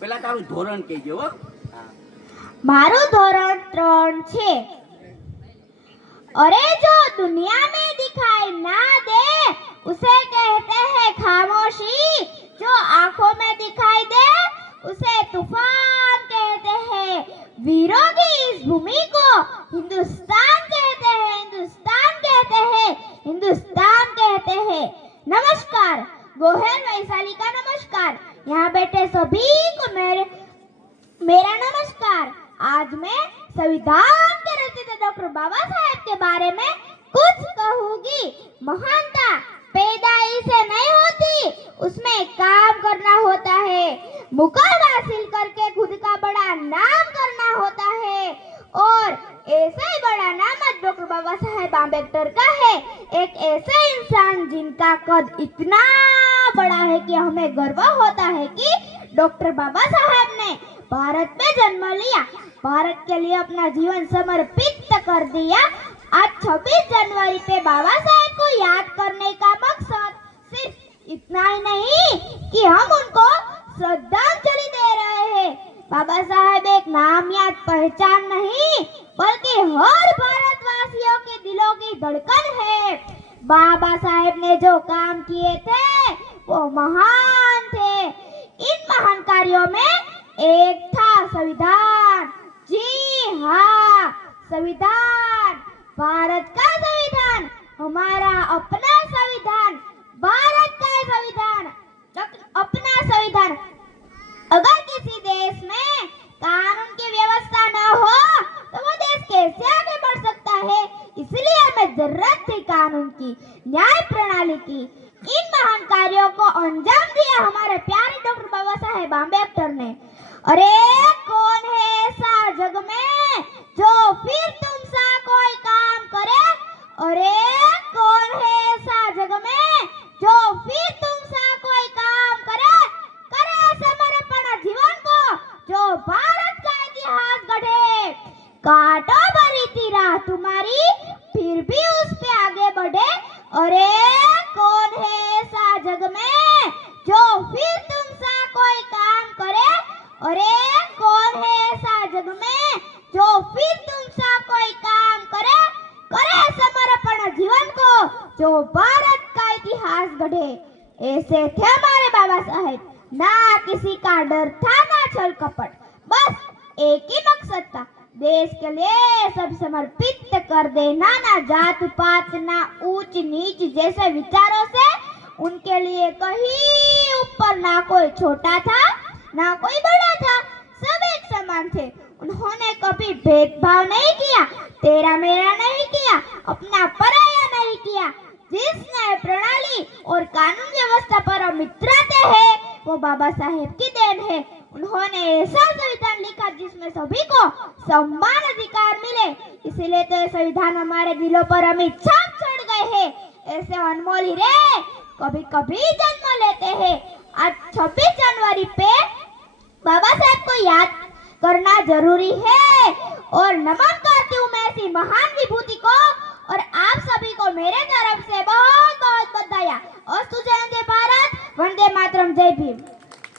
પેલા તારું ધોરણ કહેજો હો. मारू धोरण 3 छे। अरे जो दुनिया में दिखाई ना दे उसे कहते हैं खामोशी, जो आंखों में दिखाई दे उसे तूफान कहते हैं। वीरों की इस भूमि को हिंदुस्तान कहते हैं, हिंदुस्तान कहते हैं, हिंदुस्तान कहते हैं। नमस्कार, गोहर वैशाली का नमस्कार। यहाँ बैठे सभी को मेरा नमस्कार। आज मैं संविधान के रचयिता डॉक्टर बाबा साहेब के बारे में कुछ कहूंगी। महानता पैदाइश से नहीं होती, उसमें काम करना होता है। मुकाम हासिल करके खुद का बड़ा नाम करना होता है, और ऐसा ही बड़ा नाम आज डॉक्टर बाबा साहेब आम्बेडकर का है। एक ऐसे इंसान जिनका कद इतना बड़ा है कि हमें गर्व होता है कि डॉक्टर बाबा साहेब ने भारत में जन्म लिया, भारत के लिए अपना जीवन समर्पित कर दिया। आज 26 जनवरी पे बाबा साहेब को याद करने का मकसद सिर्फ इतना ही नहीं कि हम उनको श्रद्धांजलि दे रहे हैं। बाबा साहेब एक नाम या पहचान नहीं, बल्कि हर भारतवासियों के दिलों की धड़कन है। बाबा साहेब ने जो काम किए थे वो महान थे। इन महान कार्यों में एक था संविधान। जी हाँ, संविधान, भारत का संविधान, हमारा अपना संविधान, भारत का संविधान, अपना संविधान। अगर किसी देश में कानून की व्यवस्था न हो तो वो देश कैसे आगे बढ़ सकता है? इसलिए हमें जरूरत थी कानून की, न्याय प्रणाली की। इन महान कार्यों को अंजाम दिया हमारे प्यारे डॉक्टर बाबा साहेब आम्बेडकर ने। अरे कौन है ऐसा जग में जो फिर तुम सा कोई काम करे? अरे कौन है ऐसा जग में जो फिर तुम सा कोई काम करे? करे समर्पण जीवन को, जो भारत का इतिहास गढ़े। कांटों भरी थी राह तुम्हारी, फिर भी उस पे आगे बढ़े। अरे कौन है ऐसा जग में जो फिर तुम सा कोई काम करे? अरे कौन है ऐसा जग में जो फिर तुम सा कोई काम करे? करे समर्पण जीवन को, जो भारत का इतिहास गढ़े। ऐसे थे हमारे बाबा साहेब। ना किसी का डर था, ना छल कपट, बस एक ही मकसद था, देश के लिए सब समर्पित कर देना। ना जात पात, ना ऊंच नीच जैसे विचारों से उनके लिए कहीं ऊपर ना कोई छोटा था ना कोई बड़ा था, सब एक समान थे। उन्होंने कभी भेदभाव नहीं किया, तेरा मेरा नहीं किया, अपना पराया नहीं किया। जिस न्याय प्रणाली और कानून व्यवस्था पर हम इतराते हैं वो बाबा साहेब की देन है। उन्होंने ऐसा संविधान लिखा जिसमें सभी को समान अधिकार मिले, इसीलिए तो ये संविधान हमारे दिलों पर अमिट छाप छोड़ गए हैं। ऐसे अनमोल हीरे कभी कभी जन्म लेते हैं। आज 26 जनवरी पे बाबा साहेब को याद करना जरूरी है, और नमन करती हूँ मैं ऐसी महान विभूति को, और आप सभी को मेरे तरफ से बहुत बहुत बधाई। अस्तु जय भारत, वंदे मातरम, जय भीम।